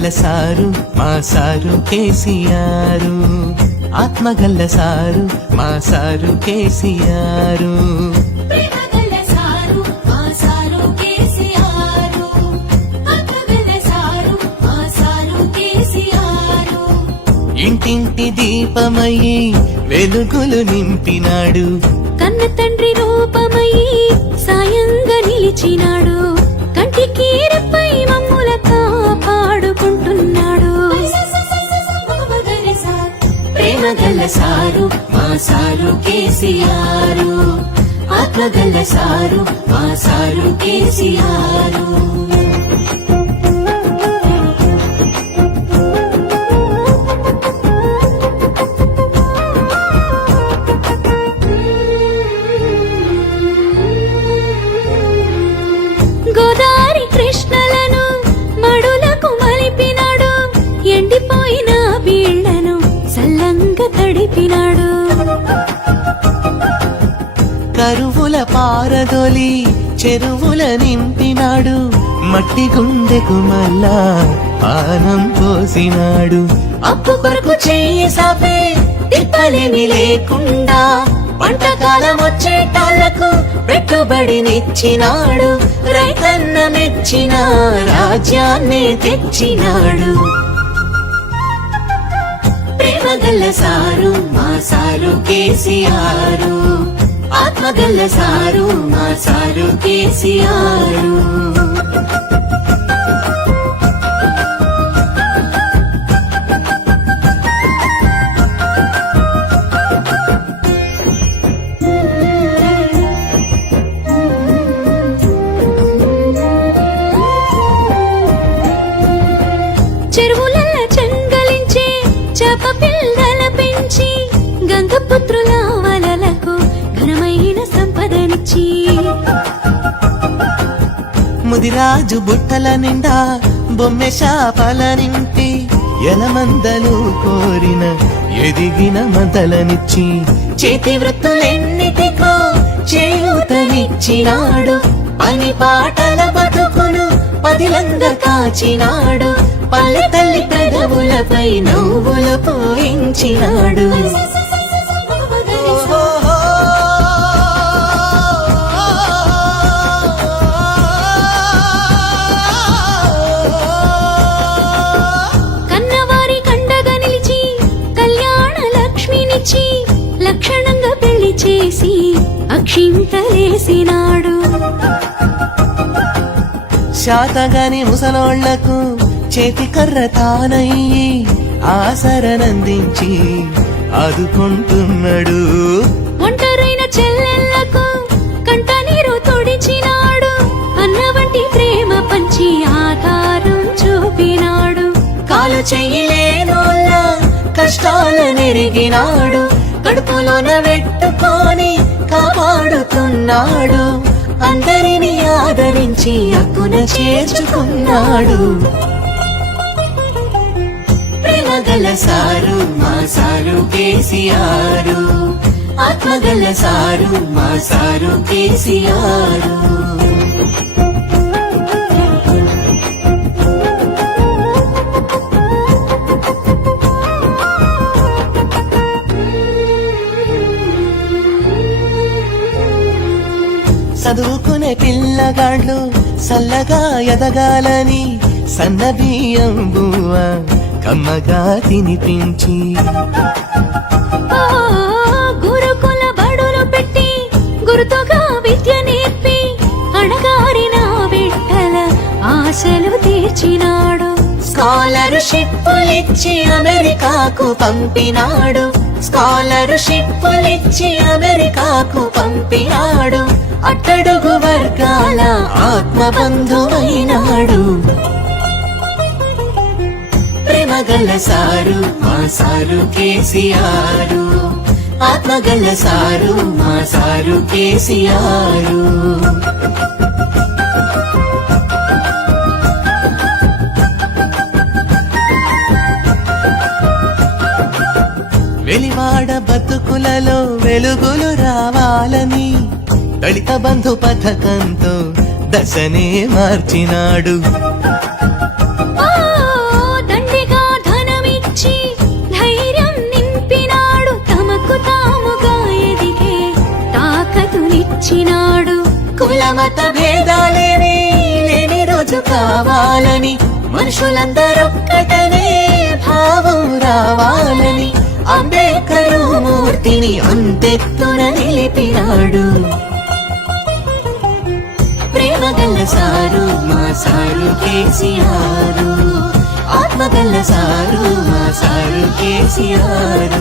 ఆత్మగల్ల sir మా sir KCR, ఆత్మగల్ల sir మా sir KCR. ఇంటింటి దీపమయ్యి వెలుగులు నింపినాడు, కన్న తండ్రి రూపమయ్యి సాయంగా నిలిచినాడు, కంటికి రెప్పై మమ్ముల కాపాడుకుంటున్నాడు. ప్రేమగల్ల సారు మా సారు కేసీఆర్, ఆత్మగల్ల సారు మా సారు కేసీఆర్. గోదారి కృష్ణలను మడులకు మలిపినాడు, ఎండిపోయిన బీళ్లను సల్లంగా తడిపినాడు. కరువుల పారదొలి చెరువుల నింపినాడు, మట్టి గుండెకు మళ్ళా పానం పోసినాడు. అప్పు కొరకు చెయ్యి సాపే తిప్పలేమి లేకుండా పంటకాలం వచ్చేటాళ్లకు పెట్టుబడినిచ్చినాడు, రైతన్న మెచ్చిన రాజ్యాన్ని తెచ్చినాడు. ప్రేమగల్ల సారు మా సారు కేసీఆర్, ఆత్మగల్ల సారు మా సారు కేసీఆర్. చెరువులల్ల చెంగలించి చేప పిల్లల పెంచి గంగపుత్రుల వలలకు ఘనమైన సంపదనిచ్చి, ముదిరాజు బుట్టల నిండా బొమ్మె శాపల నింపి ఎలమందలు కోరిన ఎదిగిన మందలనిచ్చి, చేతి వృత్తులెన్నిటికో చేయూతనిచ్చినాడు, పని పాటల బతుకును పదిలంగా కాచినాడు, పల్లె తల్లి పెదవులపై నవ్వులు పోయించినాడు. కన్నవారి కండగా నిలిచి కళ్యాణ లక్ష్మినిచ్చి లక్షణంగా పెళ్లి చేసి అక్షింతలేసినాడు. శాతగాని ముసలోళ్లకు చేతి కర్ర తానయ్యి ఆసరనందించి ఆదుకుంటున్నాడు. ఒంటరైన చెల్లెళ్లకు కంట నీరు తొడిచినాడు, అన్న వంటి ప్రేమ పంచి ఆధారం చూపినాడు. కాలు చెయ్యలేనోళ్ళ కష్టాలనెరిగినాడు, కడుపులోన పెట్టుకొని కాపాడుతున్నాడు, అందరినీ ఆదరించి హక్కున చేర్చుకున్నాడు. ప్రేమగల్ల సారు మా సారు కేసీఆర్, ఆత్మగల్ల సారు మా సారు కేసీఆర్. చదువుకునే పిల్లగాళ్ళు సల్లగా ఎదగాలని సన్న బియ్యం బువ్వ కమ్మగా తినిపించి, గురుకుల బడులు పెట్టి గురుతుగా విద్య నేర్పి అణగారిన బిడ్డల ఆశలు తీర్చినాడు. స్కాలర్షిప్పులిచ్చి అమెరికాకు పంపినాడు, స్కాలర్షిప్పులిచ్చి అమెరికాకు పంపినాడు, అట్టడుగు వర్గాల ఆత్మబంధువైనాడు. ప్రేమగల్ల సారు మా సారు కేసీఆర్, ఆత్మగల్ల సారు మా సారు కేసీఆర్. వెలివాడ బతుకులలో వెలుగులు రావాలని దళిత బంధు పథకంతో దశనే మార్చినాడు. కులమత భేదాలేని లేని రోజు కావాలని మనుషులందరొక్కటనే భావం రావాలని అంబేద్కరు మూర్తిని అంతెత్తున నిలిపినాడు. ప్రేమగల్ల సారు మా సారు కేసీఆర్, ఆత్మగల్ల సారు మా సారు కేసీఆర్.